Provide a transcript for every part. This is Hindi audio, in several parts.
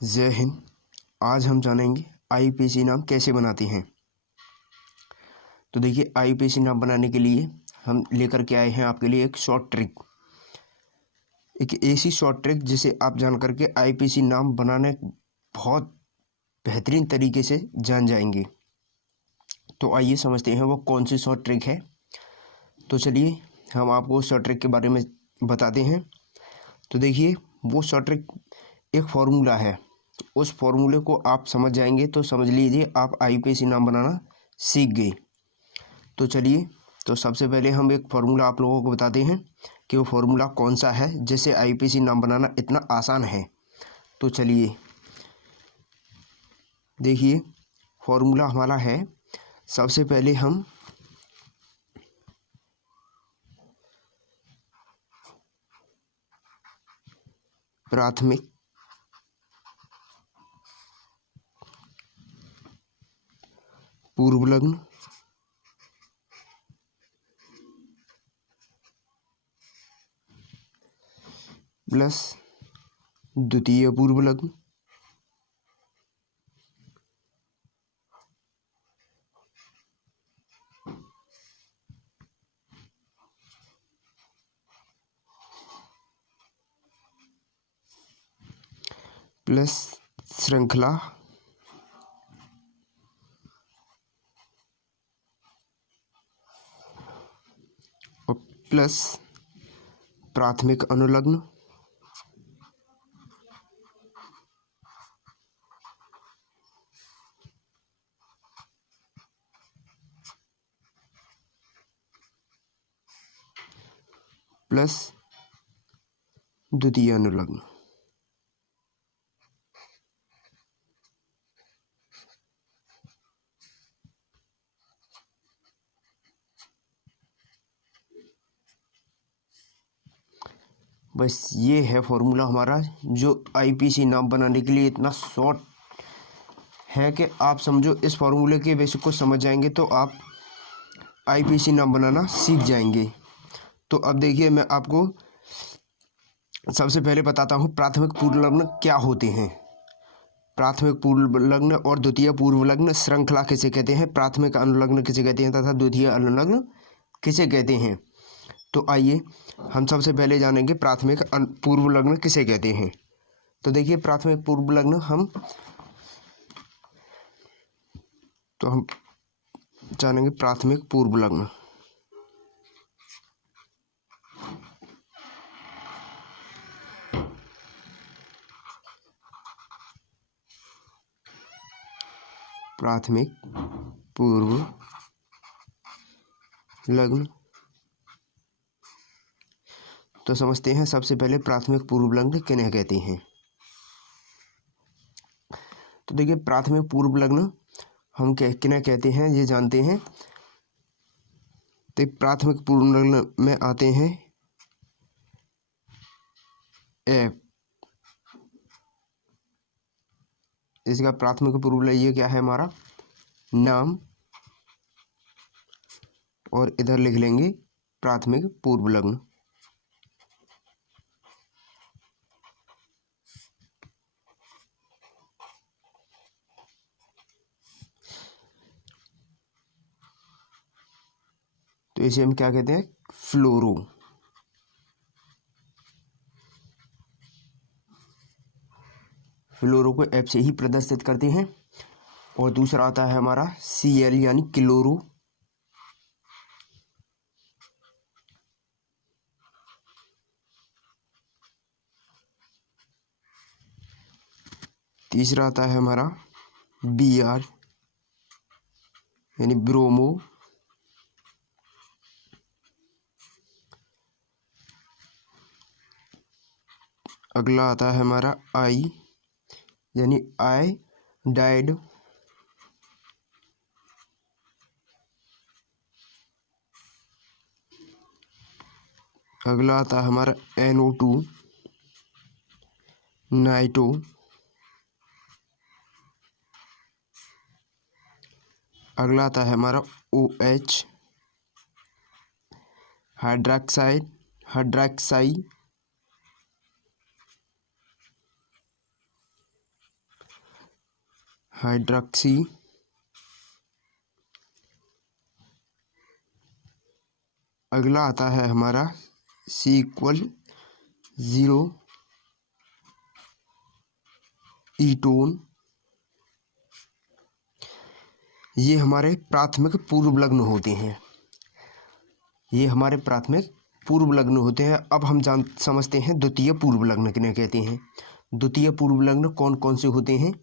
जय हिंद। आज हम जानेंगे आईपीसी नाम कैसे बनाते हैं। तो देखिए, आईपीसी नाम बनाने के लिए हम लेकर के आए हैं आपके लिए एक शॉर्ट ट्रिक, एक ऐसी शॉर्ट ट्रिक जिसे आप जान करके आईपीसी नाम बनाने बहुत बेहतरीन तरीके से जान जाएंगे। तो आइए समझते हैं वो कौन सी शॉर्ट ट्रिक है। तो चलिए हम आपको शॉर्ट ट्रिक के बारे में बताते हैं। तो देखिए, वो शॉर्ट ट्रिक एक फॉर्मूला है। उस फॉर्मूले को आप समझ जाएंगे तो समझ लीजिए आप आईपीसी नाम बनाना सीख गए। तो चलिए, तो सबसे पहले हम एक फार्मूला आप लोगों को बताते हैं कि वो फार्मूला कौन सा है जिससे आईपीसी नाम बनाना इतना आसान है। तो चलिए देखिए, फार्मूला हमारा है, सबसे पहले हम प्राथमिक पूर्वलग्न प्लस द्वितीय पूर्वलग्न प्लस श्रृंखला और प्लस प्राथमिक अनुलग्न प्लस द्वितीय अनुलग्न। बस ये है फॉर्मूला हमारा, जो आईपीसी नाम बनाने के लिए इतना शॉर्ट है कि आप समझो इस फार्मूले के बेसिक को समझ जाएंगे तो आप आईपीसी नाम बनाना सीख जाएंगे। तो अब देखिए, मैं आपको सबसे पहले बताता हूँ प्राथमिक पूर्वलग्न क्या होते हैं। प्राथमिक पूर्वलग्न और द्वितीय पूर्वलग्न श्रृंखला किसे कहते हैं, प्राथमिक अनुलग्न किसे कहते हैं तथा द्वितीय अनुलग्न किसे कहते हैं। तो आइए हम सबसे पहले जानेंगे प्राथमिक पूर्वलग्न किसे कहते हैं। तो देखिए, प्राथमिक पूर्वलग्न हम जानेंगे प्राथमिक पूर्वलग्न। प्राथमिक पूर्व लग्न। तो समझते हैं सबसे पहले प्राथमिक पूर्व लग्न किन्हें कहते हैं। तो देखिए, प्राथमिक पूर्व लग्न हम किन्हें कहते हैं ये जानते हैं। तो प्राथमिक पूर्व लग्न में आते हैं एफ। इसका प्राथमिक पूर्व लग्न ये क्या है हमारा नाम, और इधर लिख लेंगे प्राथमिक पूर्व लग्न। तो इसे हम क्या कहते हैं, फ्लोरो। फ्लोरो को एफ से ही प्रदर्शित करते हैं। और दूसरा आता है हमारा सीएल यानी क्लोरो। तीसरा आता है हमारा बी आर यानी ब्रोमो। अगला आता है हमारा आई यानी आई डाइड। अगला आता है हमारा NO2 नाइटो। अगला आता है हमारा OH हाइड्रॉक्साई। हाइड्रोक्सी अगला आता है हमारा C=0 ईटोन। ये हमारे प्राथमिक पूर्व लग्न होते हैं, ये हमारे प्राथमिक पूर्व लग्न होते हैं। अब हम समझते हैं द्वितीय पूर्व लग्न किन्हें कहते हैं। द्वितीय पूर्व लग्न कौन कौन से होते हैं,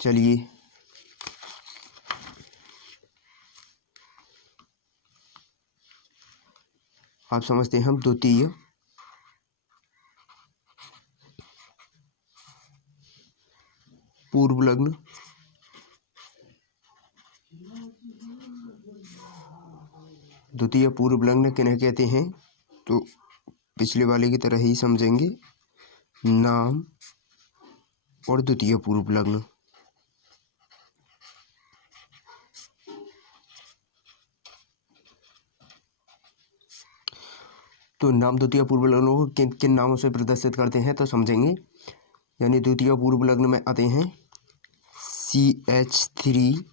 चलिए आप समझते हैं। हम द्वितीय पूर्व लग्न द्वितीय पूर्व लग्न किन्हें कहते हैं, तो पिछले वाले की तरह ही समझेंगे, नाम और द्वितीय पूर्व लग्न। तो नाम द्वितीय पूर्व लग्नों को किन किन नामों से प्रदर्शित करते हैं तो समझेंगे। यानी द्वितीय पूर्व लग्न में आते हैं CH3,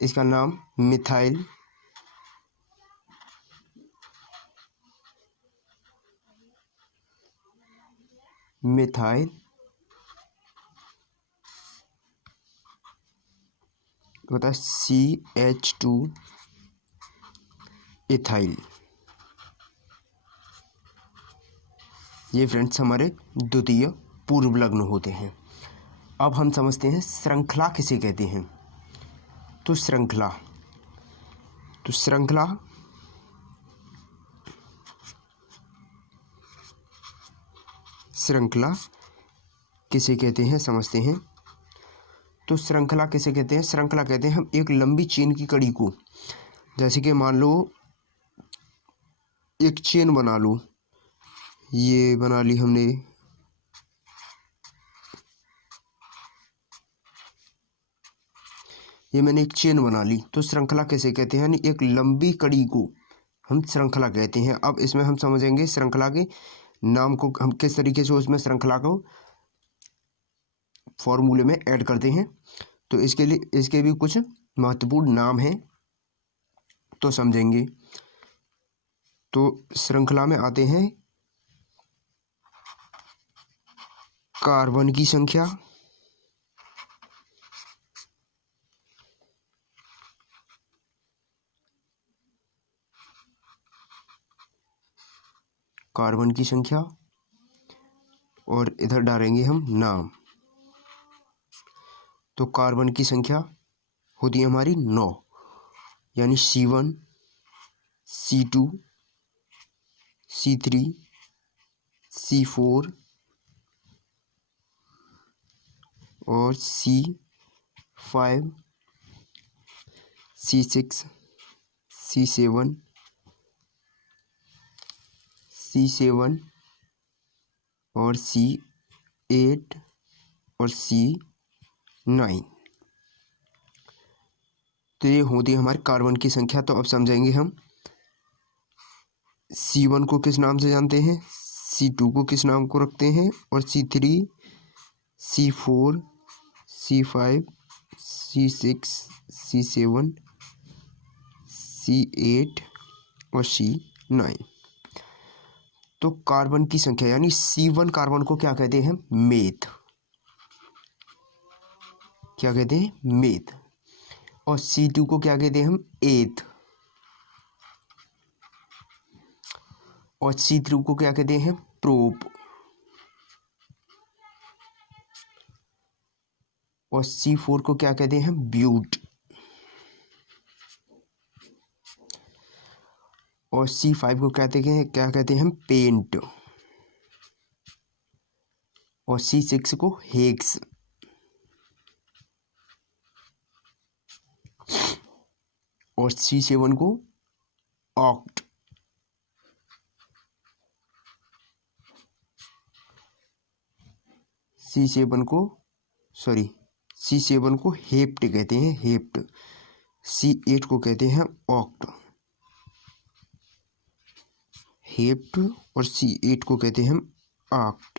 इसका नाम मिथाइल, मिथाइल होता है CH2 इथाइल। ये फ्रेंड्स हमारे द्वितीय पूर्व लग्न होते हैं। अब हम समझते हैं श्रृंखला किसे कहते हैं। तो श्रृंखला किसे कहते हैं समझते हैं। तो श्रृंखला किसे कहते हैं, श्रृंखला कहते हैं हम एक लंबी चेन की कड़ी को, जैसे कि मान लो एक चेन बना लो, ये बना ली हमने, ये मैंने एक चेन बना ली, तो श्रृंखला किसे कहते हैं, यानी एक लंबी कड़ी को हम श्रृंखला कहते हैं। अब इसमें हम समझेंगे श्रृंखला के नाम को हम किस तरीके से उसमें श्रृंखला को फॉर्मूले में ऐड करते हैं। तो इसके लिए इसके भी कुछ महत्वपूर्ण नाम हैं, तो समझेंगे। तो श्रृंखला में आते हैं कार्बन की संख्या, और इधर डालेंगे हम नाम। तो कार्बन की संख्या होती है हमारी 9, यानी C1, C2, C3, C4 और C5, C6, C7 और C8 और C9। तो ये होती है हमारी कार्बन की संख्या। तो अब समझेंगे हम C1 को किस नाम से जानते हैं, C2 को किस नाम को रखते हैं, और C3, C4, C5, C6, C7, C8 और C9। तो कार्बन की संख्या यानी C1 कार्बन को क्या कहते हैं, मेथ, क्या कहते हैं, मेथ। और C2 को क्या कहते हैं हम, एथ। और C3 को क्या कहते हैं, प्रोप। और C4 को क्या कहते हैं, ब्यूट। और C5 को क्या कहते हैं हम, पेंट। और C6 को हेक्स। और C7 को ऑक्ट। C7 को हेप्ट कहते हैं, हेप्ट। C8 को कहते हैं ऑक्ट, हेप्ट। और C8 को कहते हैं हम ऑक्ट।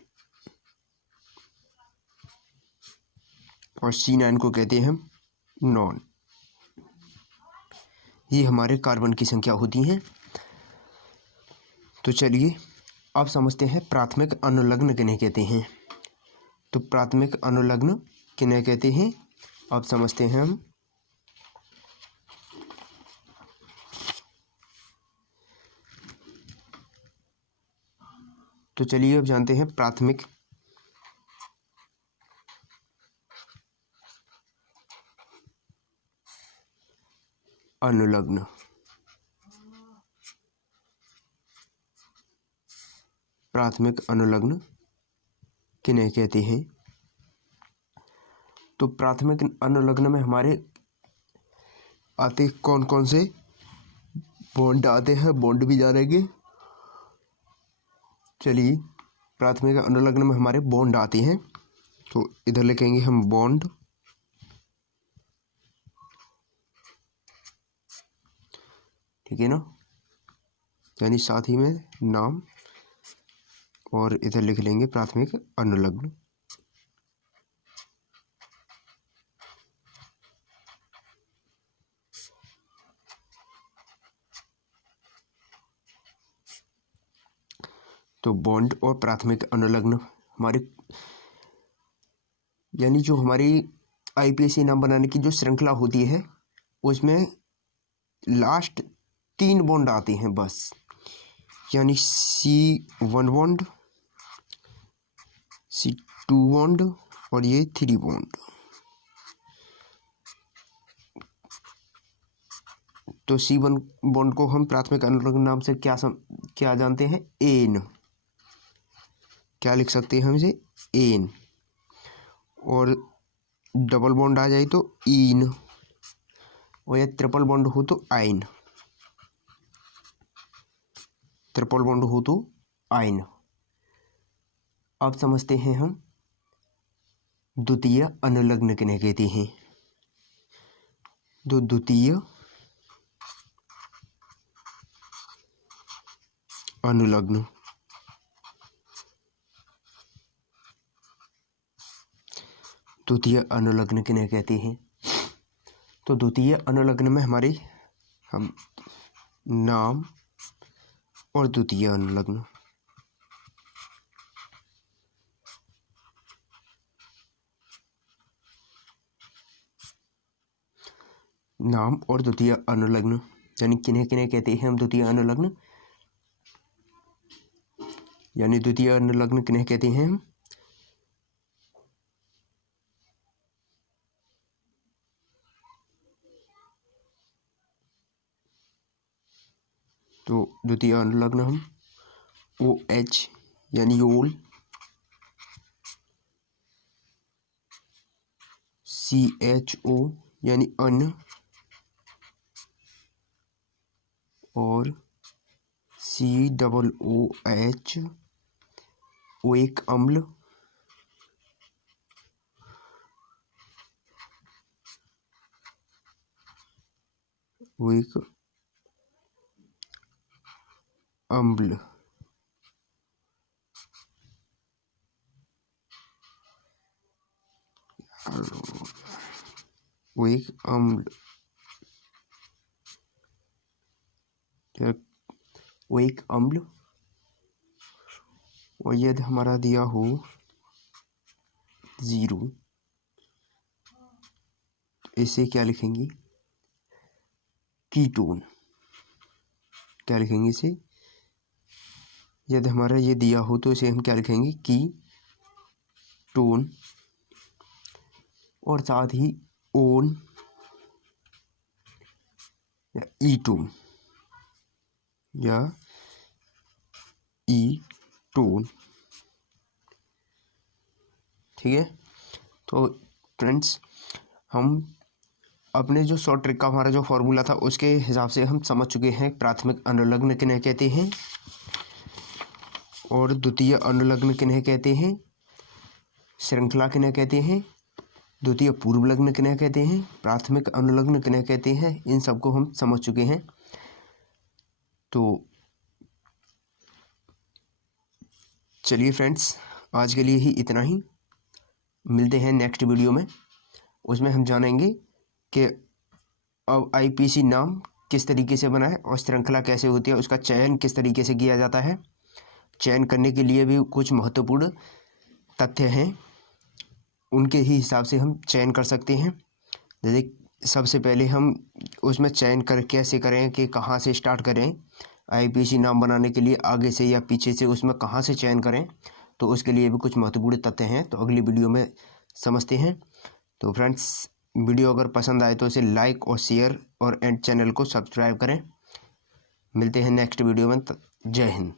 और C9 को कहते हैं हम नॉन। ये हमारे कार्बन की संख्या होती हैं। तो चलिए अब समझते हैं प्राथमिक अनुलग्न किन्हें कहते हैं। तो प्राथमिक अनुलग्न किन्हें कहते हैं अब समझते हैं हम। तो चलिए अब जानते हैं प्राथमिक अनुलग्न। प्राथमिक अनुलग्न किन्हें कहते हैं। तो प्राथमिक अनुलग्न में हमारे आते कौन कौन से बॉन्ड आते हैं, बॉन्ड भी जानेंगे। चलिए प्राथमिक अनुलग्न में हमारे बॉन्ड आते हैं। तो इधर लिखेंगे हम बॉन्ड, ठीक है ना, यानी साथ ही में नाम, और इधर लिख लेंगे प्राथमिक अनुलग्न। तो बॉन्ड और प्राथमिक अनुलग्न हमारे यानी जो हमारी आईपीएसी नाम बनाने की जो श्रृंखला होती है उसमें लास्ट 3 बॉन्ड आते हैं बस, यानी C1 बॉन्ड, C2 बॉन्ड और ये 3 बॉन्ड। तो C1 बॉन्ड को हम प्राथमिक अनुलग्न नाम से क्या जानते हैं, एन। क्या लिख सकते हैं हम इसे, एन। और डबल बॉन्ड आ जाए तो ईन, और या ट्रिपल बॉन्ड हो तो आइन। ट्रिपल बॉन्ड हो तो आइन। अब समझते हैं हम द्वितीय अनुलग्न किन्हें कहते हैं। तो द्वितीय अनुलग्न, द्वितीय अनुलग्न किन्हें कहते हैं। तो द्वितीय अनुलग्न में हमारे हम नाम और द्वितीय अनुलग्न, नाम और द्वितीय अनुलग्न यानी किन्हें किन्हें कहते हैं हम द्वितीय अनुलग्न, यानी द्वितीय अनुलग्न किन्हें कहते हैं हम। तो द्वितीय अनुलग्न हम OH यानी ओल, CHO यानी अन्न, और COOH ओइक अम्ल, ओइक अम्ल, ओइक अम्ल, ओइक अम्ल। और यदि हमारा दिया हो 0, इसे क्या लिखेंगे, कीटोन। क्या लिखेंगे इसे, यदि हमारा ये दिया हो तो इसे हम क्या लिखेंगे, कीटोन। और साथ ही ओन या ईटोन या ईटोन, ठीक है। तो फ्रेंड्स हम अपने जो शॉर्ट ट्रिक का हमारा जो फॉर्मूला था उसके हिसाब से हम समझ चुके हैं प्राथमिक अनुलग्न किन्हें कहते हैं और द्वितीय अनुलग्न किन्हें कहते हैं, श्रृंखला किन्हें कहते हैं, द्वितीय पूर्व लग्न किन्हें कहते हैं, प्राथमिक अनुलग्न किन्हें कहते हैं। इन सबको हम समझ चुके हैं। तो चलिए फ्रेंड्स आज के लिए ही इतना ही, मिलते हैं नेक्स्ट वीडियो में। उसमें हम जानेंगे कि अब आईपीसी नाम किस तरीके से बना है और श्रृंखला कैसे होती है, उसका चयन किस तरीके से किया जाता है। चयन करने के लिए भी कुछ महत्वपूर्ण तथ्य हैं, उनके ही हिसाब से हम चयन कर सकते हैं। जैसे सबसे पहले हम उसमें चयन कैसे करें कि कहाँ से स्टार्ट करें आईपीसी नाम बनाने के लिए, आगे से या पीछे से, उसमें कहाँ से चयन करें, तो उसके लिए भी कुछ महत्वपूर्ण तथ्य हैं। तो अगली वीडियो में समझते हैं। तो फ्रेंड्स, वीडियो अगर पसंद आए तो इसे लाइक और शेयर और चैनल को सब्सक्राइब करें। मिलते हैं नेक्स्ट वीडियो में। जय हिंद।